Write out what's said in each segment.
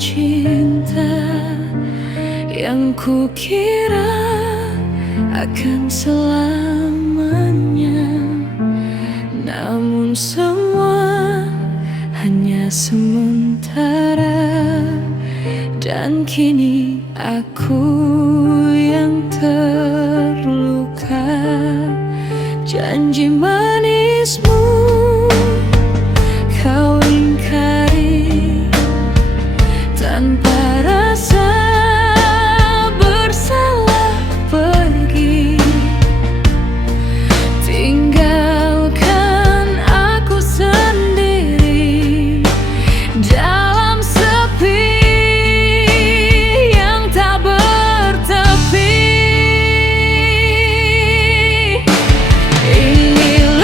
cinta yang kukira akan selamanya, namun semua hanya sementara. Dan kini aku yang terluka. Janji manismu kau ingkari tanpa rasa bersalah, pergi tinggalkan aku sendiri dalam sepi yang tak bertepi. Inilah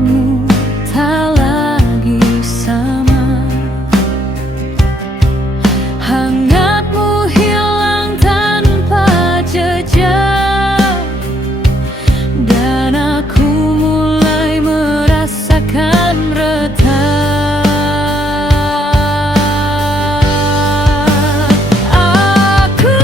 tatapmu tak lagi sama. Hangatmu hilang tanpa jejak, dan aku mulai merasakan retak. Aku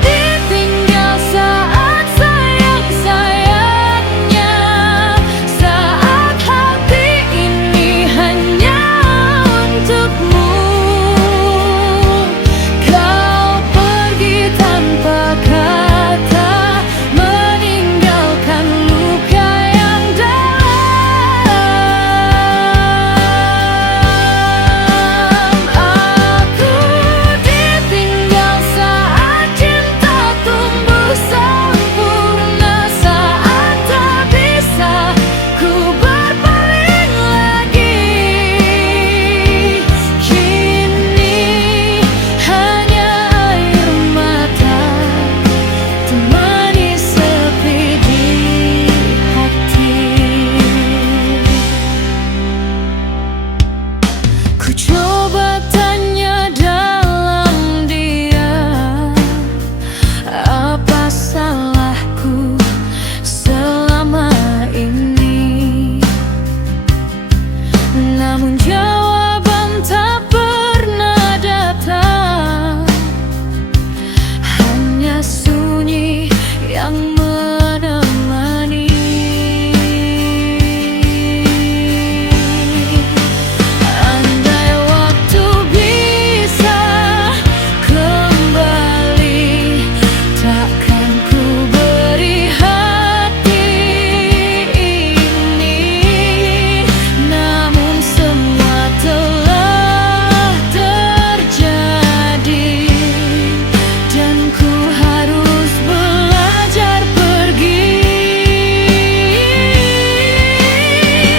ditinggal saat sayang-sayangnya, saat hati ini hanya untukmu. Kau pergi tanpa kata, meninggalkan luka yang dalam. Aku ditinggal saat cinta tumbuh sempurna, saat tak bisa ku berpaling lagi. Kini hanya air mata temani sepi di hati. Ku coba tanya dalam diam, apa salahku selama ini? Namun jawaban tak pernah datang, hanya sunyi yang menemani. Andai waktu bisa kembali, takkan ku beri hati ini. Namun semua telah terjadi, dan ku harus belajar pergi.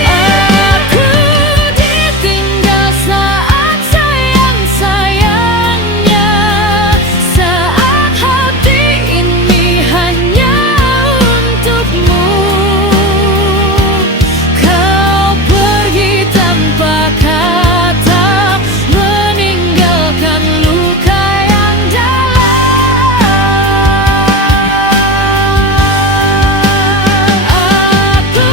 Aku ditinggal saat sayang-sayangnya, saat hati ini hanya untukmu. Kau pergi tanpa kata, meninggalkan luka yang dalam. Aku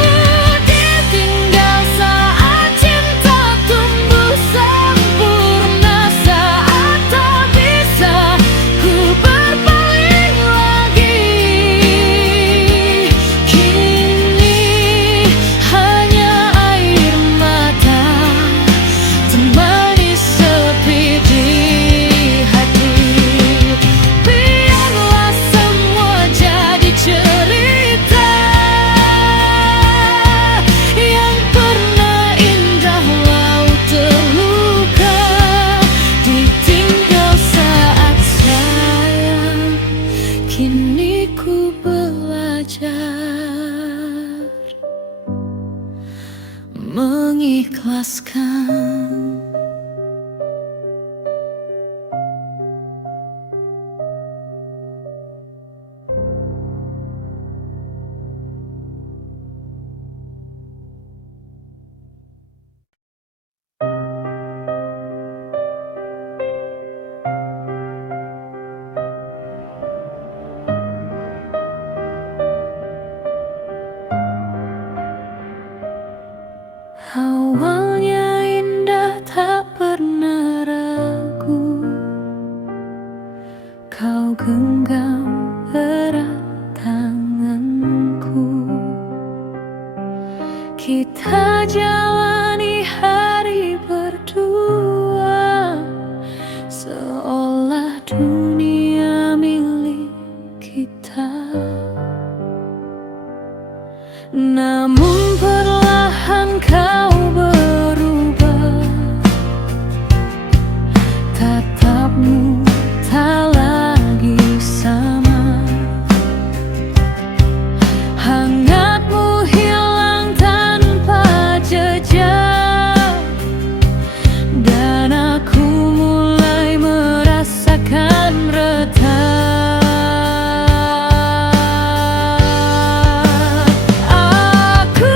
ditinggal saat cinta tumbuh sempurna, saat tak bisa ku berpaling lagi. Kini hanya air mata temani sepi di hati. Biarlah semua jadi cerita yang pernah indah laut terluka, ditinggal saat sayang. Kini ku belajar mengikhlaskan. Awalnya indah tak pernah ragu, kau genggam erat tanganku. Kita jalani hari berdua, seolah dunia milik kita. Namun perlahan kau berubah, tatapmu tak lagi sama. Hangatmu hilang tanpa jejak, dan aku mulai merasakan retak. Aku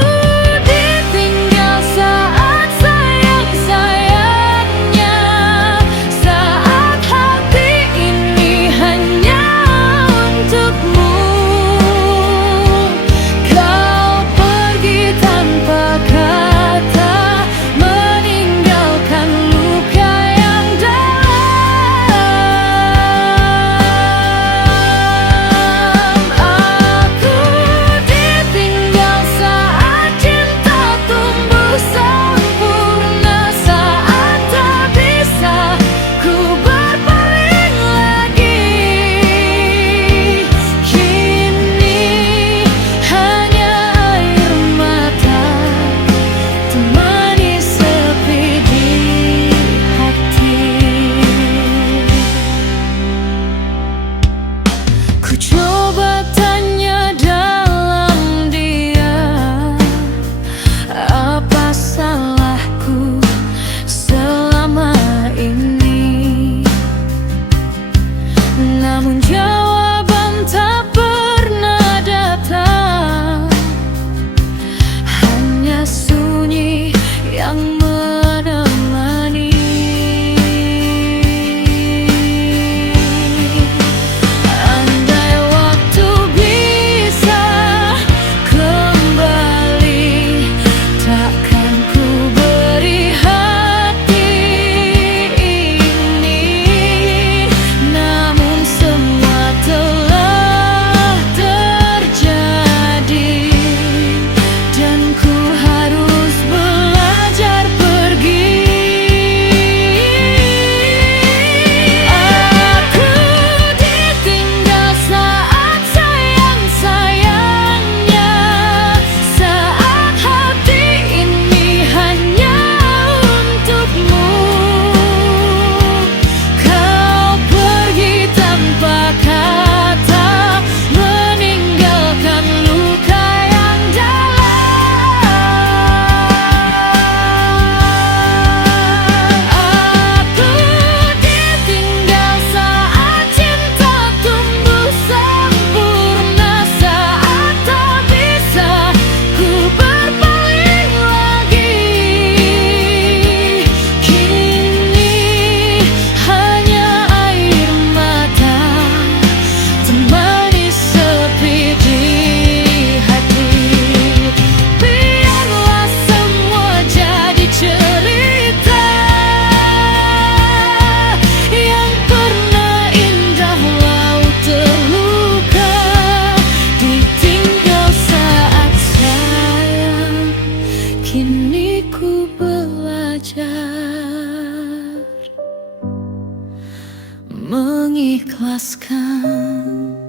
mengikhlaskan.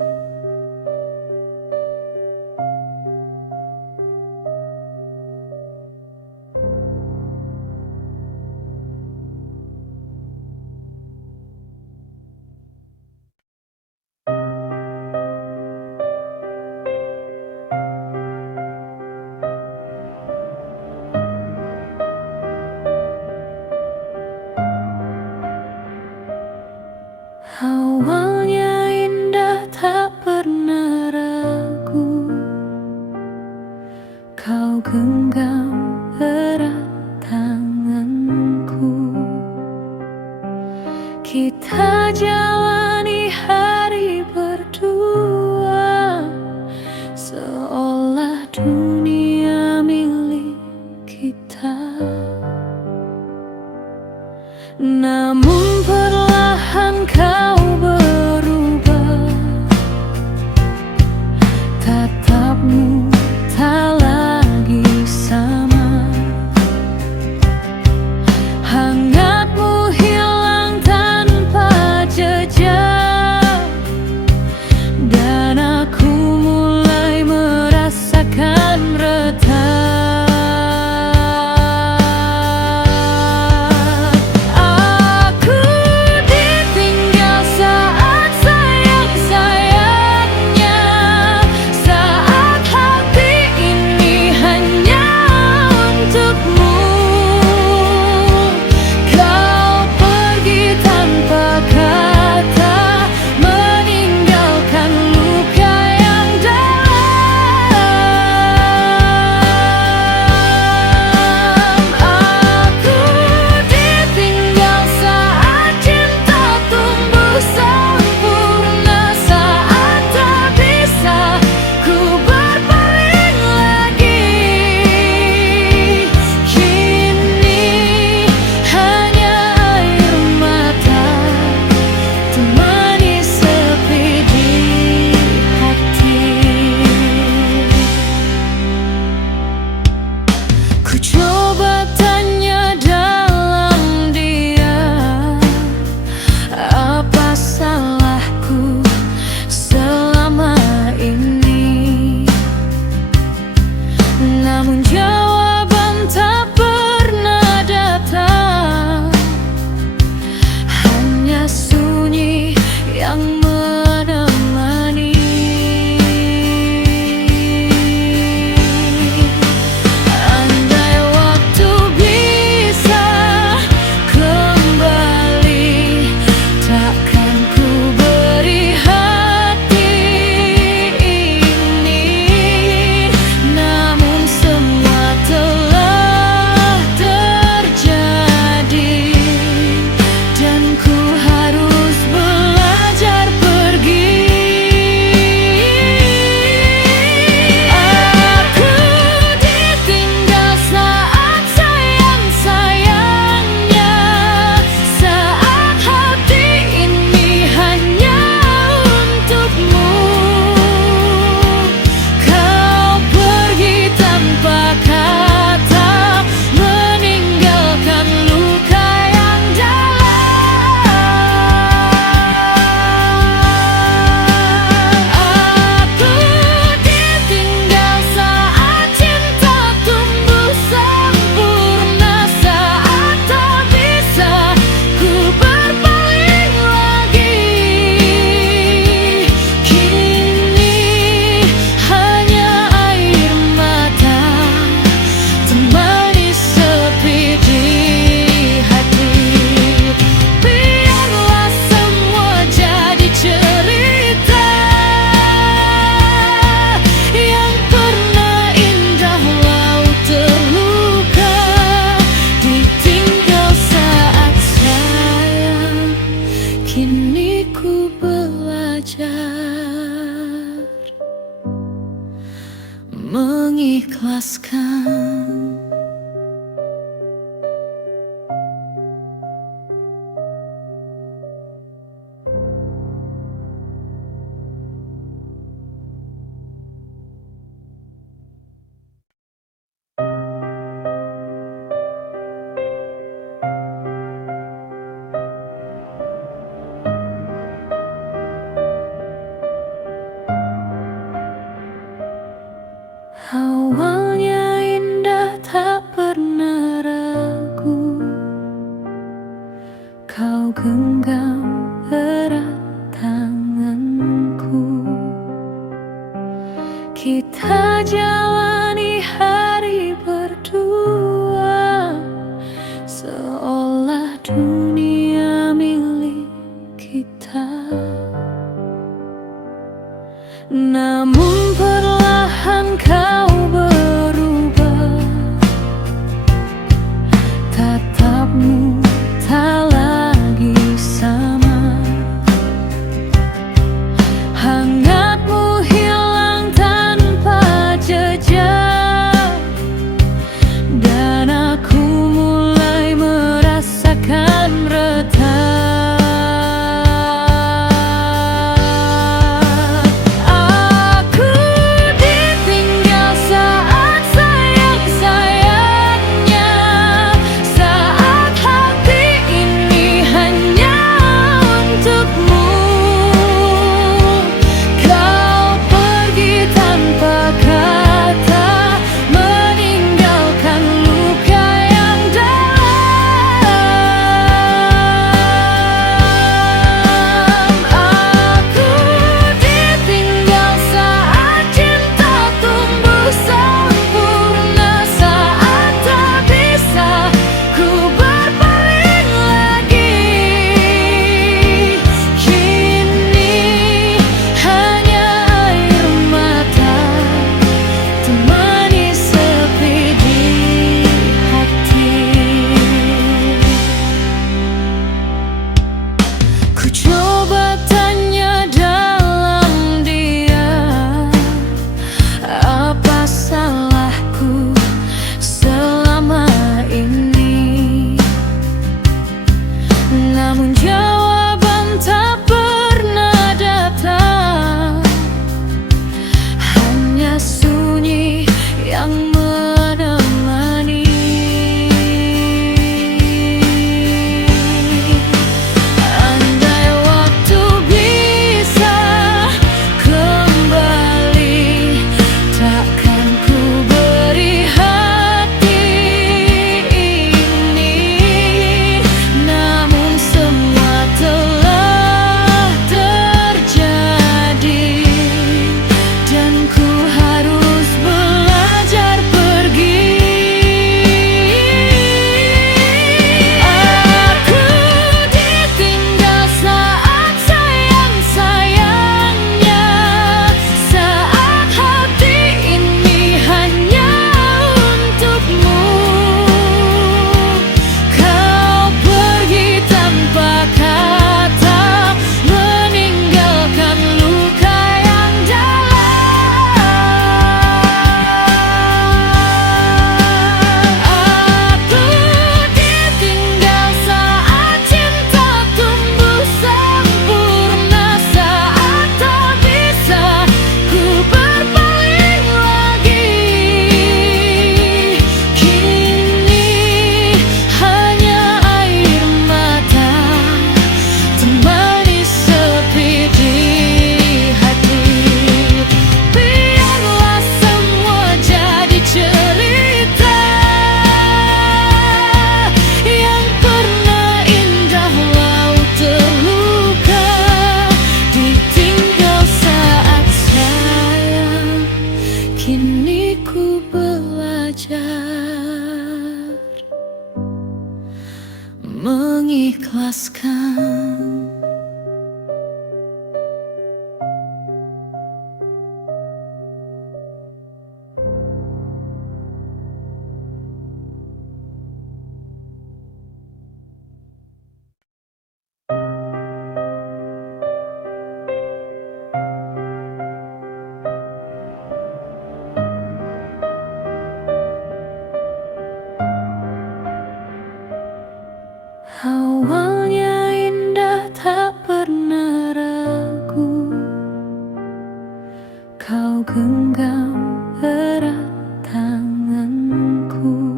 Awalnya indah tak pernah ragu, kau genggam erat tanganku. Kita jalani hari berdua, seolah dunia milik kita. Namun perlahan kau berubah, tatapmu tak lagi sama. Hangatmu hilang tanpa jejak, dan aku mulai merasakan retak. Namun jawaban tak pernah datang, hanya sunyi yang menemani. Andai waktu bisa kembali, takkan ku beri hati ini. Namun semua telah terjadi, dan ku harus belajar pergi. Aku ditinggal saat sayang-sayangnya, saat hati ini hanya untukmu. Kau pergi tanpa kata, meninggalkan luka yang dalam. Aku ditinggal saat cinta tumbuh sempurna, saat tak bisa ku berpaling lagi. Kini hanya air mata temani sepi di hati. Biarlah semua jadi cerita yang pernah indah laut terluka, ditinggal saat sayang. Kini ku belajar mengikhlaskan. mengikhlaskan. Awalnya indah tak pernah ragu, kau genggam erat tanganku.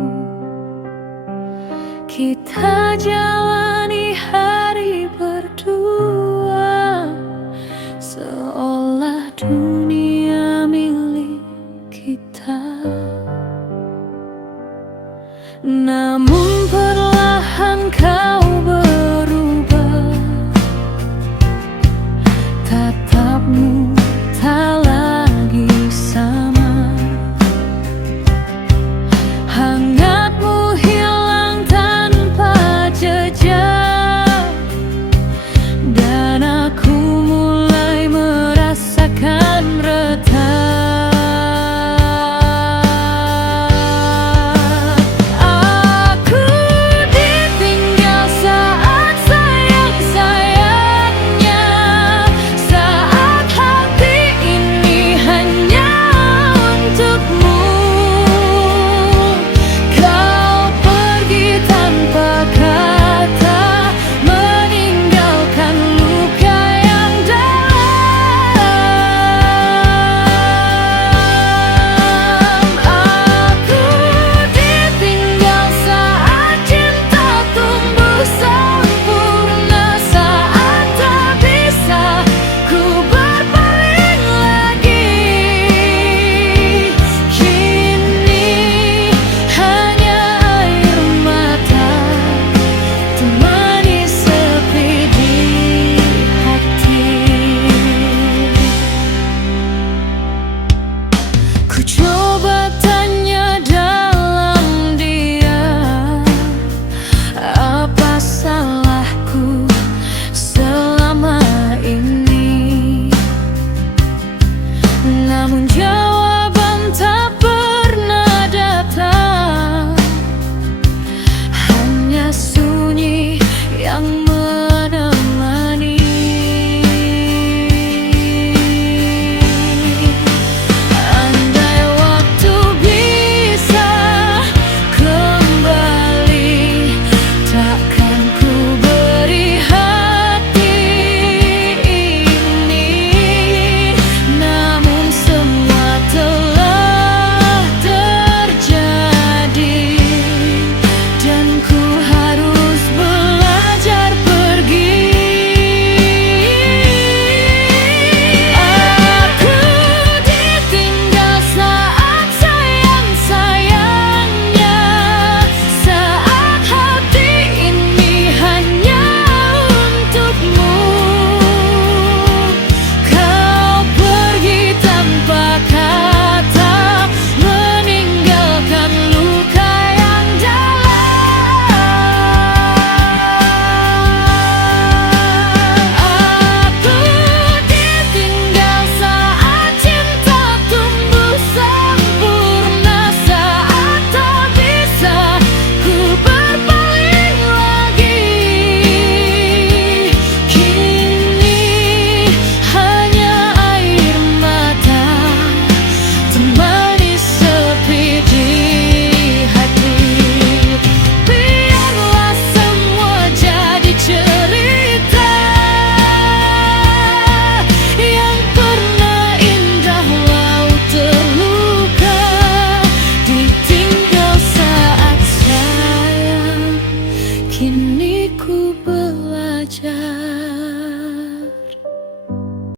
Kita jalani hari berdua, seolah dunia milik kita. Namun perlahan kau berubah, tatapmu tak lagi sama. Hangatmu hilang tanpa jejak, dan aku mulai merasakan retak. Namun jawaban tak pernah datang, hanya sunyi yang menemani. Andai waktu bisa kembali, takkan ku beri hati ini. Namun semua telah terjadi, dan ku harus belajar pergi. Aku ditinggal saat sayang-sayangnya, saat hati ini hanya untukmu. Kau pergi tanpa kata, meninggalkan luka yang dalam. Aku ditinggal saat cinta tumbuh sempurna, saat tak bisa ku berpaling lagi. Kini hanya air mata temani sepi di hati. Biarlah semua jadi cerita yang pernah indah walau terluka. Ditinggal saat sayang, kini ku belajar.